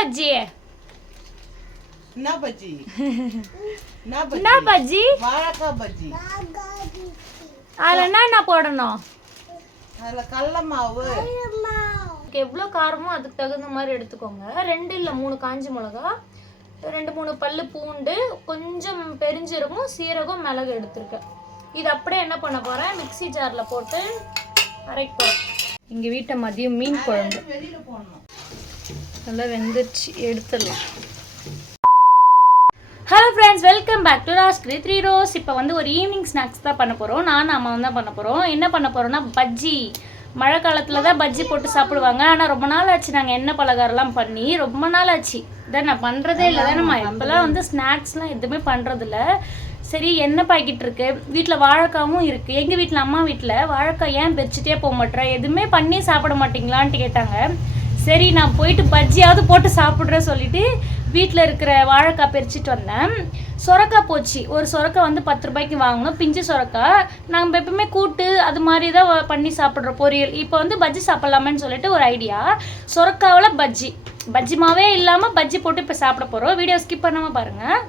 பஜ்ஜி என்ன பஜ்ஜி என்ன பஜ்ஜி வாழைக்காய் பஜ்ஜி. அதில் என்ன போடணும்? அதில் கடல மாவு. எவ்வளோ காரமோ அதுக்கு தகுந்த மாதிரி எடுத்துக்கோங்க. 2 இல்லை 3 காஞ்சி மிளகா, 2-3 பல்லு பூண்டு, கொஞ்சம் பெருஞ்சீரகம், சீரகம், மிளகு எடுத்துருக்கேன். இது அப்படியே என்ன பண்ண போகிறேன், மிக்ஸி ஜாரில் போட்டு அரைக்க போகிறேன். எங்கள் வீட்டை மதியம் மீன் குழம்பு வெளியில் போடணும். நல்லா வெந்துருச்சு, எடுத்துடலாம். Hello friends, welcome back to ராஸ்கிரி 3 ரோஸ். இப்போ வந்து ஒரு ஈவினிங் ஸ்நாக்ஸ் தான் பண்ண போகிறோம். நானும் அம்மாவும் தான் பண்ண போகிறோம். என்ன பண்ண போகிறோன்னா பஜ்ஜி. மழை காலத்தில் தான் பஜ்ஜி போட்டு சாப்பிடுவாங்க. ஆனால் ரொம்ப நாள் ஆச்சு நாங்கள் எண்ணெய் பலகாரம்லாம் பண்ணி, ரொம்ப நாள் ஆச்சு. இதான் நான் பண்ணுறதே இல்லை தானேம்மா. இப்போல்லாம் வந்து ஸ்நாக்ஸ்லாம் எதுவுமே பண்ணுறதில்ல. சரி, எண்ணெய் பாக்கெட் இருக்குது, வீட்டில் வாழைக்காவும் இருக்குது. எங்கள் வீட்டில் அம்மா வீட்டில் வாழைக்காய் ஏன் பறிச்சுட்டே போக மாட்டேறேன், எதுவுமே பண்ணி சாப்பிட மாட்டிங்களான்ட்டு கேட்டாங்க. சரி, நான் போயிட்டு பஜ்ஜியாவது போட்டு சாப்பிட்றேன் சொல்லிட்டு வீட்டில் இருக்கிற வாழைக்காய் பறிச்சிட்டு வந்தேன். சொரக்காய் போச்சு. ஒரு சொரக்காய் வந்து 10 ரூபாய்க்கு வாங்கணும், பிஞ்சு சொரக்காய். நாங்கள் எப்பவுமே கூட்டு அது மாதிரி தான் பண்ணி சாப்பிட்றோம், பொரியல். இப்போ வந்து பஜ்ஜி சாப்பிட்லாமேன்னு சொல்லிட்டு ஒரு ஐடியா. சொரக்காவில் பஜ்ஜி மாவே இல்லாமல் பஜ்ஜி போட்டு இப்போ சாப்பிட போகிறோம். வீடியோ ஸ்கிப் பண்ணாமல் பாருங்கள்.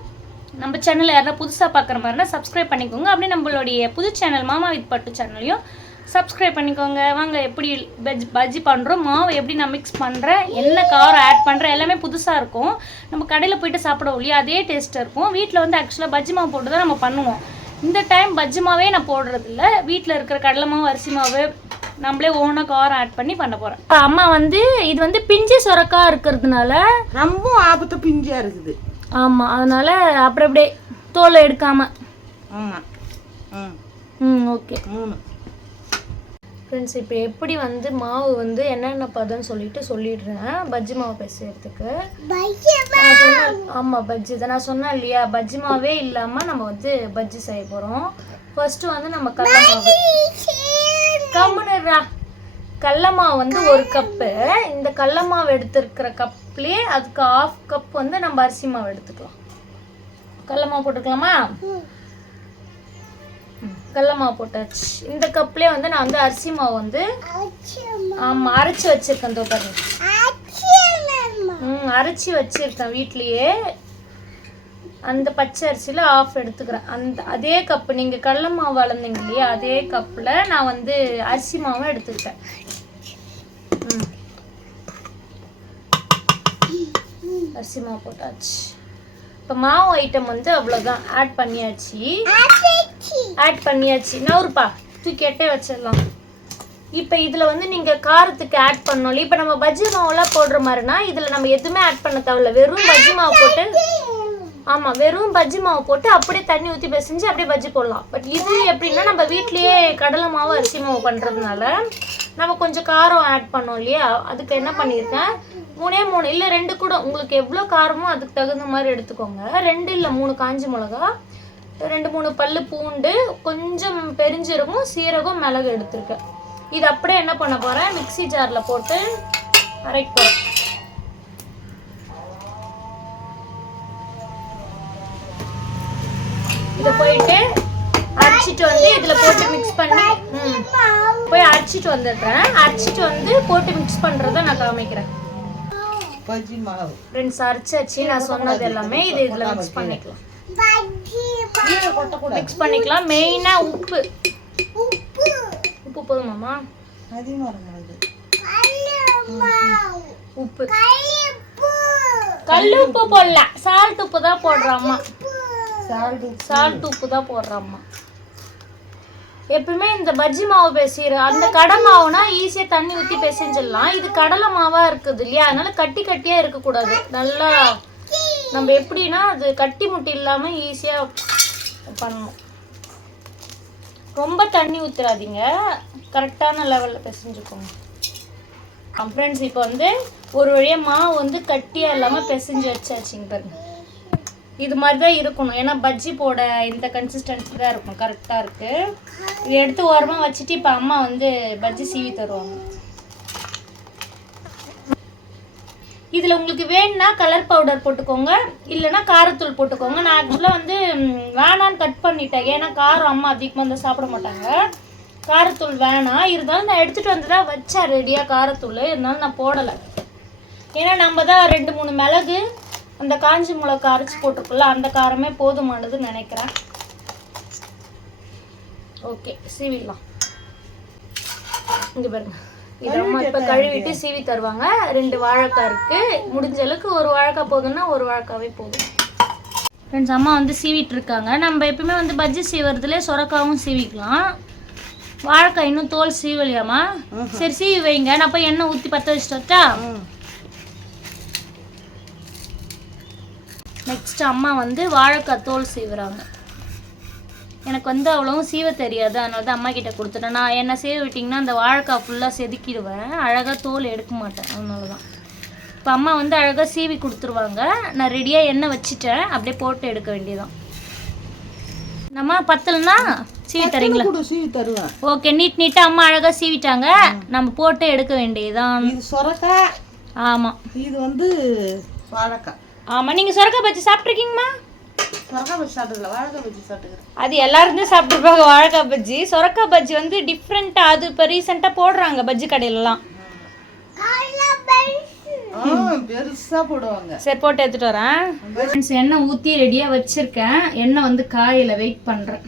நம்ம சேனலில் யாரா புதுசாக பார்க்குற மாதிரினா சப்ஸ்கிரைப் பண்ணிக்கோங்க. அப்படியே நம்மளுடைய புது சேனல் மாமா வித் பட்டு சேனலையும் சப்ஸ்கிரைப் பண்ணிக்கோங்க. வாங்க, எப்படி பஜ்ஜி பண்ணுறோம், மாவு எப்படி நான் மிக்ஸ் பண்ணுறேன், என்ன காரம் ஆட் பண்ணுறேன், எல்லாமே புதுசாக இருக்கும். நம்ம கடையில் போய்ட்டு சாப்பிடுவோம் இல்லையா, அதே டேஸ்ட்டாக இருக்கும். வீட்டில் வந்து ஆக்சுவலாக பஜ்ஜி மாவு போட்டு தான் நம்ம பண்ணுவோம். இந்த டைம் பஜ்ஜி மாவே நான் போடுறதில்ல. வீட்டில் இருக்கிற கடலை மாவு, அரிசி மாவு, நம்மளே ஓனாக காரம் ஆட் பண்ணி பண்ண போகிறேன். இப்போ அம்மா வந்து இது வந்து பிஞ்சு சொரக்காய் இருக்கிறதுனால ரொம்ப ஆபத்து பிஞ்சியாக இருக்குது. ஆமாம், அதனால் அப்புறம் அப்படியே தோலை எடுக்காமல். ஆமாம். ஓகே 3 ஃப்ரெண்ட்ஸ், இப்போ எப்படி வந்து மாவு வந்து என்னென்ன பதம்னு சொல்லிடுறேன். பஜ்ஜி மாவு பேசுறதுக்கு ஆமாம், பஜ்ஜி தான் நான் சொன்னேன் இல்லையா. பஜ்ஜி மாவே இல்லாமல் நம்ம வந்து பஜ்ஜி செய்ய போகிறோம். ஃபர்ஸ்ட்டு வந்து நம்ம கடல மாவு கடல மாவு வந்து 1 கப்பு. இந்த கடல மாவு எடுத்துருக்கிற கப்லேயே அதுக்கு 1/2 கப் வந்து நம்ம அரிசி மாவு எடுத்துக்கலாம். கடல மாவு போட்டுக்கலாமா? கடல மாவு போட்டாச்சு. இந்த கப்லேயே வந்து நான் வந்து அரிசி மாவு வந்து ஆமாம் அரைச்சி வச்சுருக்கேன். தோ பாருங்க, அரைச்சி வச்சுருக்கேன் வீட்லேயே. அந்த பச்சை அரிசியில் 1/2 எடுத்துக்கிறேன். அதே கப்பு நீங்கள் கடல மாவு அளந்தீங்க இல்லையா, அதே கப்பில் நான் வந்து அரிசி மாவும் எடுத்துக்கிட்டேன். அரிசி மாவு போட்டாச்சு. இப்போ மாவு ஐட்டம் வந்து அவ்வளோதான், ஆட் பண்ணியாச்சு. நவுறுப்பா, தூக்கிட்டே வச்சிடலாம். இப்போ இதில் வந்து நீங்கள் காரத்துக்கு ஆட் பண்ணணும். இப்போ நம்ம பஜ்ஜி மாவுலாம் போடுற மாதிரினா இதில் நம்ம எதுவுமே ஆட் பண்ண தேவையில்ல. வெறும் பஜ்ஜி மாவு போட்டு வெறும் பஜ்ஜி மாவு போட்டு அப்படியே தண்ணி ஊற்றி பிசைஞ்சு அப்படியே பஜ்ஜி போடலாம். பட் இது எப்படின்னா நம்ம வீட்லேயே கடலை மாவு அரிசி மாவு பண்ணுறதுனால நம்ம கொஞ்சம் காரம் ஆட் பண்ணோம் இல்லையா. அதுக்கு என்ன பண்ணியிருக்கேன், 3 இல்லை 2 கூட, உங்களுக்கு எவ்வளோ காரமோ அதுக்கு தகுந்த மாதிரி எடுத்துக்கோங்க. 2 இல்லை 3 காஞ்சி மிளகா, 2-3 பல்லு பூண்டு, கொஞ்சம் பெருஞ்சீரகம், சீரகம், மிளகு எடுத்துருக்கேன். இது அப்படியே என்ன பண்ண போகிறேன், மிக்ஸி ஜாரில் போட்டு அரைக்க போகிறேன். இதை போயிட்டு அரைச்சிட்டு வந்து இதில் போட்டு மிக்ஸ் பண்ணி போய் அரைச்சிட்டு வந்துடுறேன். அரைச்சிட்டு வந்து போட்டு மிக்ஸ் பண்ணுறதை நான் காமிக்கிறேன். பஜ்ஜி மாவு ஃப்ரெண்ட்ஸ் அரைச்சாச்சு. நான் சொன்னது எல்லாமே இதில் மிக்ஸ் பண்ணிக்கலாம். மிக்ஸ் பண்ணிக்கலாம். மெயினாக உப்பு போதுமாம்மா? உப்பு கல் உப்பு போடல, சால்ட் உப்பு தான் போடுறாம்மா. சால்ட் உப்பு தான் போடுறாம்மா. எப்பவுமே இந்த பஜ்ஜி மாவு பேசிடுற அந்த கடை மாவுனா ஈஸியாக தண்ணி ஊற்றி பிசைஞ்சிடலாம். இது கடலை மாவாக இருக்குது இல்லையா, அதனால கட்டியாக இருக்கக்கூடாது. நல்லா நம்ம எப்படின்னா அது கட்டி முட்டி இல்லாமல் ஈஸியாக பண்ணணும். ரொம்ப தண்ணி ஊற்றுறாதீங்க, கரெக்டான லெவலில் பிசைஞ்சுக்கோங்க. ஃப்ரெண்ட்ஸ், இப்போ வந்து ஒரு வழியாக மாவு வந்து கட்டியாக இல்லாமல் பிசைஞ்சு வச்சாச்சுங்க பாருங்க. இது மாதிரி தான் இருக்கணும், ஏன்னா பஜ்ஜி போட இந்த கன்சிஸ்டன்சி தான் இருக்கும். கரெக்டாக இருக்குது. இதை எடுத்து ஓரமாக வச்சுட்டு இப்போ அம்மா வந்து பஜ்ஜி சீவி தருவாங்க. இதில் உங்களுக்கு வேணும்னா கலர் பவுடர் போட்டுக்கோங்க, இல்லைன்னா காரத்தூள் போட்டுக்கோங்க. நான் ஆக்சுவலாக வந்து வேணான்னு கட் பண்ணிட்டேன், ஏன்னா காரம் அம்மா அதிகமாக வந்து சாப்பிட மாட்டாங்க. காரத்தூள் வேணாம், இருந்தாலும் நான் எடுத்துகிட்டு வந்து தான் வச்சேன் ரெடியாக காரத்தூள், இருந்தாலும் நான் போடலை. ஏன்னா நம்ம தான் 2-3 மிளகு அந்த காஞ்சி மிளகா அரைச்சி போட்டிருக்குல்ல, அந்த காரமே போதுமானதுன்னு நினைக்கிறேன். ஓகே, சீவிடலாம். இங்கே பாருங்க, இது அம்மா இப்போ கழுவிட்டு சீவி தருவாங்க. 2 வாழைக்காய் இருக்குது. முடிஞ்ச அளவுக்கு ஒரு வாழைக்காய் போதுன்னா ஒரு வாழைக்காவே போதும். ஃப்ரெண்ட்ஸ், அம்மா வந்து சீவிட்டு இருக்காங்க. நம்ம எப்பவுமே வந்து பஜ்ஜி சீவுறதுலேயே சொரக்காவும் சீவிக்கலாம். வாழைக்காய் இன்னும் தோல் சீவலியாமா? சரி, சீவி வைங்க. நான் போய் எண்ணெய் ஊற்றி பற்ற வச்சுட்டு வச்சா. நெக்ஸ்ட் அம்மா வந்து வாழைக்காய் தோல் சீவுறாங்க. எனக்கு வந்து அவ்வளவும் சீவ தெரியாது, அதனால தான் அம்மா கிட்ட கொடுத்துட்டேன். நான் என்ன சீவ விட்டிங்கன்னா அந்த வாழைக்காய் ஃபுல்லாக செதுக்கிடுவேன், அழகாக தோல் எடுக்க மாட்டேன். அதனால தான் இப்போ அம்மா வந்து அழகாக சீவி கொடுத்துருவாங்க. நான் ரெடியாக எண்ணெய் வச்சுட்டேன், அப்படியே போட்டு எடுக்க வேண்டியதான். நம்ம பத்தலைன்னா சீவி தரீங்களா? சீவி தருவேன். ஓகே, நீட்டாக அம்மா அழகாக சீவிட்டாங்க. நம்ம போட்டு எடுக்க வேண்டியதுதான். இது சொரக்காய். ஆமாம், இது வந்து வாழைக்காய். ஆமாம். நீங்கள் சொரக்காய் பஜ்ஜி சாப்பிட்ருக்கீங்கம்மா? சொரக்காய் பஜ்ஜி சாப்பிட்டுக்கல, வாழைக்காய் பஜ்ஜி சாப்பிட்டுக்கிறேன். அது எல்லாருமே சாப்பிட்ருப்பாங்க வாழைக்காய் பஜ்ஜி. சொரக்காய் பஜ்ஜி வந்து டிஃப்ரெண்ட்டாக, அது இப்போ ரீசெண்டாக போடுறாங்க பஜ்ஜி கடையிலலாம். பெருசா போடுவாங்க. சரி, போட்டு எடுத்துட்டு வரேன். எண்ணெய் ஊற்றி ரெடியாக வச்சுருக்கேன். எண்ணெய் வந்து காயில் வெயிட் பண்ணுறேன்.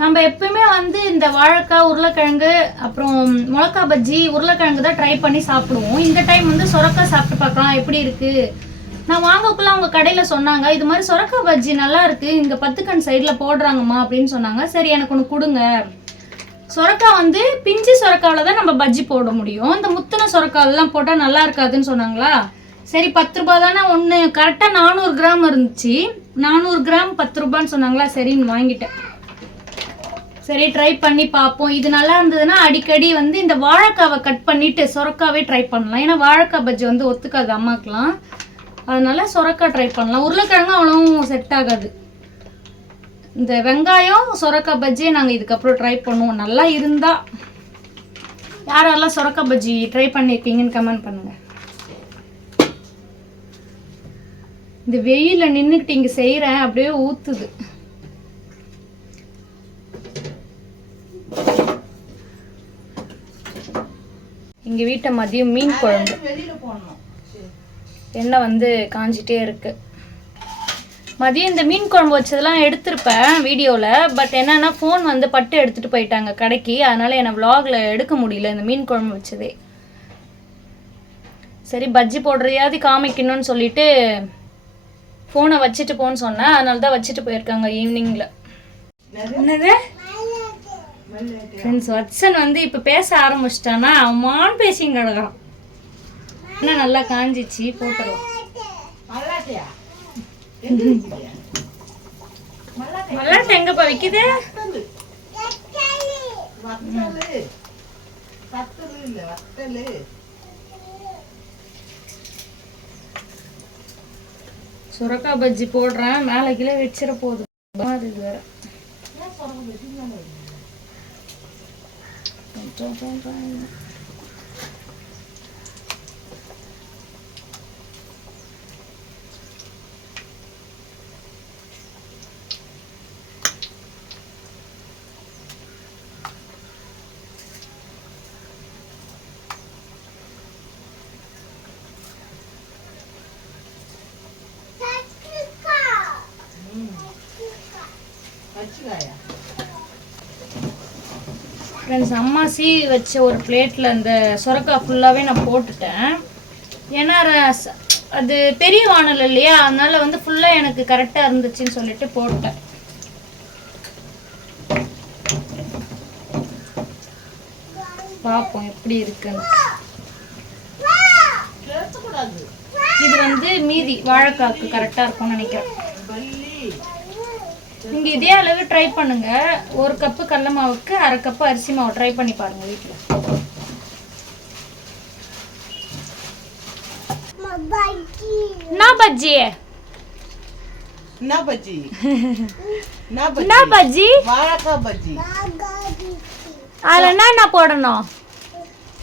நம்ம எப்பவுமே வந்து இந்த வாழைக்காய், உருளைக்கிழங்கு, அப்புறம் மிளகா பஜ்ஜி, உருளைக்கிழங்கு தான் ட்ரை பண்ணி சாப்பிடுவோம். இந்த டைம் வந்து சொரக்காய் சாப்பிட்டு பார்க்கலாம் எப்படி இருக்குது. நான் வாங்கக்குள்ள அவங்க கடையில் சொன்னாங்க, இது மாதிரி சொரக்காய் பஜ்ஜி நல்லா இருக்குது, இங்கே பத்துக்கண் சைடில் போடுறாங்கம்மா அப்படின்னு சொன்னாங்க. சரி, எனக்கு ஒன்று கொடுங்க. சொரக்காய் வந்து பிஞ்சு சொரக்காவில் தான் நம்ம பஜ்ஜி போட முடியும். இந்த முத்தின சொரக்காவெல்லாம் போட்டால் நல்லா இருக்காதுன்னு சொன்னாங்களா. சரி, 10 ரூபா தானே ஒன்று, கரெக்டாக 400 கிராம் இருந்துச்சு. 400 கிராம் 10 ரூபான்னு சொன்னாங்களா, சரின்னு வாங்கிட்டேன். சரி, ட்ரை பண்ணி பார்ப்போம். இது நல்லா இருந்ததுன்னா அடிக்கடி வந்து இந்த வாழைக்காவை கட் பண்ணிவிட்டு சொரக்காவே ட்ரை பண்ணலாம். ஏன்னா வாழைக்காய் பஜ்ஜி வந்து ஒத்துக்காது அம்மாக்கெலாம், அதனால சொரக்காய் ட்ரை பண்ணலாம். உருளைக்கிழங்கு அவ்வளவும் செட் ஆகாது. இந்த வெங்காயம் சொரக்காய் பஜ்ஜியை நாங்கள் இதுக்கப்புறம் ட்ரை பண்ணுவோம். நல்லா இருந்தால் யாரெல்லாம் சொரக்காய் பஜ்ஜி ட்ரை பண்ணியிருக்கீங்கன்னு கமெண்ட் பண்ணுங்கள். இந்த வெயிலில் நின்றுக்கிட்டு இங்கே செய்கிறேன், அப்படியே ஊற்றுது. எங்கள் வீட்டை மதியம் மீன் குழம்பு. எண்ணெய் வந்து காஞ்சிட்டே இருக்கு. மதியம் இந்த மீன் குழம்பு வச்சதெல்லாம் எடுத்திருப்பேன் வீடியோவில். பட் என்னன்னா ஃபோன் வந்து பட்டு எடுத்துகிட்டு போயிட்டாங்க கடைக்கு, அதனால் என்னை vlogல எடுக்க முடியல இந்த மீன் குழம்பு வச்சதே. சரி, பஜ்ஜி போடுறதையாவது காமிக்கணும்னு சொல்லிட்டு ஃபோனை வச்சுட்டு போன்னு சொன்னேன். அதனால தான் வச்சுட்டு போயிருக்காங்க ஈவினிங்கில். என்னது ஃப்ரெண்ட்ஸ், வட்சன் வந்து இப்போ பேச ஆரம்பிச்சிட்டானா அவன் பேசிங்க கிடக்குறான். என்ன நல்லா காஞ்சிச்சு, போட்டுருவோம். மல்லாட்டை எங்கப்பா விக்குது? சுரக்காய் பஜ்ஜி போடுறேன், மேலே கீழே வச்சிட போகுது. அது வேற ஃப்ரெண்ட்ஸ், அம்மா சீவி வச்ச ஒரு பிளேட்டில் அந்த சொரக்காய் ஃபுல்லாகவே நான் போட்டுட்டேன். ஏன்னா அது பெரிய வானல் இல்லையா, அதனால வந்து ஃபுல்லாக எனக்கு கரெக்டாக இருந்துச்சுன்னு சொல்லிட்டு போட்டேன். பார்ப்போம் எப்படி இருக்குன்னு. இது வந்து மீதி வாழைக்காய்க்கு கரெக்டாக இருக்கும்னு நினைக்கிறேன். நீங்க இதே அளவு ட்ரை பண்ணுங்க. 1 கப்பு கடலை மாவுக்கு 1/2 கப்பு அரிசி மாவு ட்ரை பண்ணி பாருங்க வீட்டில். பஜ்ஜி பஜ்ஜி வாழைக்காய் பஜ்ஜி. அதுல என்ன போடணும்?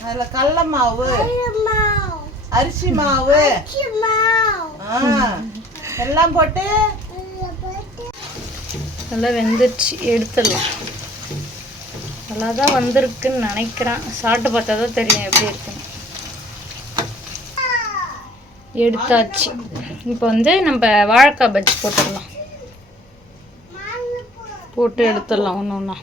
அதுல கடலை மாவு, அரிசி மாவு எல்லாம் போட்டு நல்லா வெந்துருச்சு, எடுத்துடலாம். நல்லா தான் வந்திருக்குன்னு நினைக்கிறேன். சாப்பிட்டு பார்த்தா தான் தெரியும் எப்படி இருக்குன்னு. எடுத்தாச்சு. இப்போ வந்து நம்ம வாழைக்காய் பஜ்ஜி போட்டுடலாம். போட்டு எடுத்துடலாம் ஒன்று ஒன்றா.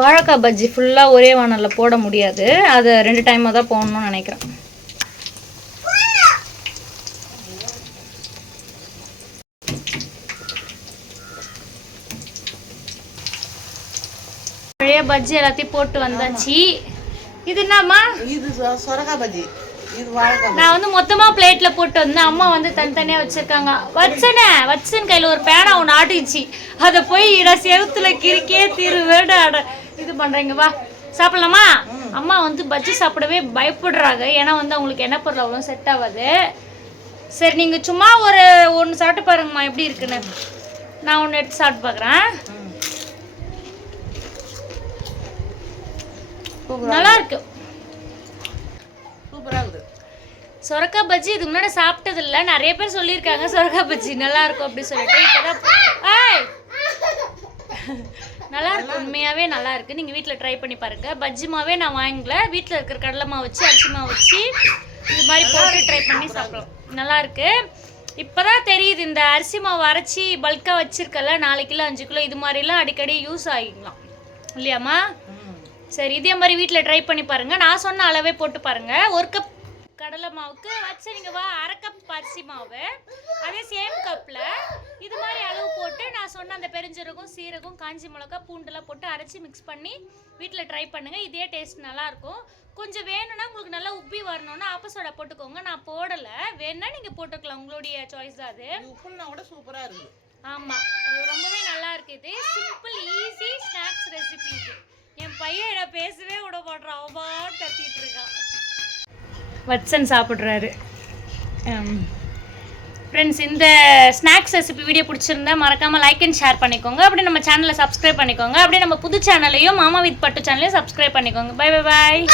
வாழைக்காய் பஜ்ஜி ஃபுல்லாக ஒரே வானலில் போட முடியாது, அதை 2 டைமாக தான் போடணும்னு நினைக்கிறேன். பழைய பஜ்ஜி எல்லாத்தையும் போட்டு வந்தாச்சு. இது என்னம்மா? இது சொரக்காய் பஜ்ஜி, இது வாழைக்காய். நான் வந்து மொத்தமாக பிளேட்டில் போட்டு வந்தேன். அம்மா வந்து தனித்தனியாக வச்சுருக்காங்க. வச்சன் கையில் ஒரு பேனா ஒன்று ஆட்டிச்சு. அதை போய் செவுத்துல கிறுக்கே திருவேடு இது பண்ணுறீங்க. வா சாப்பிடலாமா? அம்மா வந்து பஜ்ஜி சாப்பிடவே பயப்படுறாங்க. ஏன்னா வந்து அவங்களுக்கு என்ன பொருள் அவ்வளோ செட் ஆகாது. சரி, நீங்கள் சும்மா ஒன்று சாப்பிட்டு பாருங்கம்மா எப்படி இருக்குன்னு. நான் ஒன்று எடுத்து சாப்பிட்டு பார்க்குறேன். நல்லா இருக்கு, சூப்பராக இருக்குது. சொரக்காய் பஜ்ஜி இதுக்கு முன்னாடி சாப்பிட்டது இல்லை. நிறைய பேர் சொல்லியிருக்காங்க சொரக்காய் பஜ்ஜி நல்லா இருக்கும் அப்படின்னு சொல்லிட்டு. இப்போதான் நல்லா இருக்கு, உண்மையாகவே நல்லா இருக்குது. நீங்கள் வீட்டில் ட்ரை பண்ணி பாருங்கள். பஜ்ஜி மாவே நான் வாங்கல, வீட்டில் இருக்கிற கடலை மாவு வச்சு அரிசி மாவு வச்சு இது மாதிரி போட்டு ட்ரை பண்ணி சாப்பிட்றோம். நல்லாயிருக்கு. இப்போ தான் தெரியுது இந்த அரிசி மாவு அரைச்சி பல்காக வச்சுருக்கல 4 கிலோ 5 கிலோ இது மாதிரிலாம் அடிக்கடி யூஸ் ஆகிக்கலாம் இல்லையாம்மா? சரி, இதே மாதிரி வீட்டில் ட்ரை பண்ணி பாருங்கள். நான் சொன்ன அளவே போட்டு பாருங்கள். 1 கப் கடலை மாவுக்கு நீங்கள் 1/2 கப் அரிசி மாவு, அதே சேம் கப்பில் இது மாதிரி அளவு போட்டு நான் சொன்ன அந்த பெருஞ்சீரகம், சீரகம், காஞ்சி மிளகா, பூண்டெல்லாம் போட்டு அரைச்சி மிக்ஸ் பண்ணி வீட்டில் ட்ரை பண்ணுங்கள். இதே டேஸ்ட் நல்லாயிருக்கும். கொஞ்சம் வேணும்னா உங்களுக்கு நல்லா உப்பி வரணும்னா ஆப்பசோடா போட்டுக்கோங்க. நான் போடலை, வேணுன்னா நீங்கள் போட்டுக்கலாம், உங்களுடைய சாய்ஸ் தான் அது. உப்புன்னா கூட சூப்பராக இருக்குது. ஆமாம், ரொம்பவே நல்லா இருக்குது. சிம்பிள் ஈஸி ஸ்நாக்ஸ் ரெசிபி இது. என் பையன் என்ன பேசவே விட மாட்டான், அவன் கத்திட்டு இருக்கான். வட்சன் சாப்பிட்றாரு. ஃப்ரெண்ட்ஸ், இந்த ஸ்நாக்ஸ் ரெசிபி வீடியோ பிடிச்சிருந்தா மறக்காமல் லைக் அண்ட் ஷேர் பண்ணிக்கோங்க. அப்படியே நம்ம சேனலை சப்ஸ்கிரைப் பண்ணிக்கோங்க. அப்படியே நம்ம புது சேனலையும் மாமா வித் பட்டு சேனலையும் சப்ஸ்கிரைப் பண்ணிக்கோங்க. பை பை பாய்.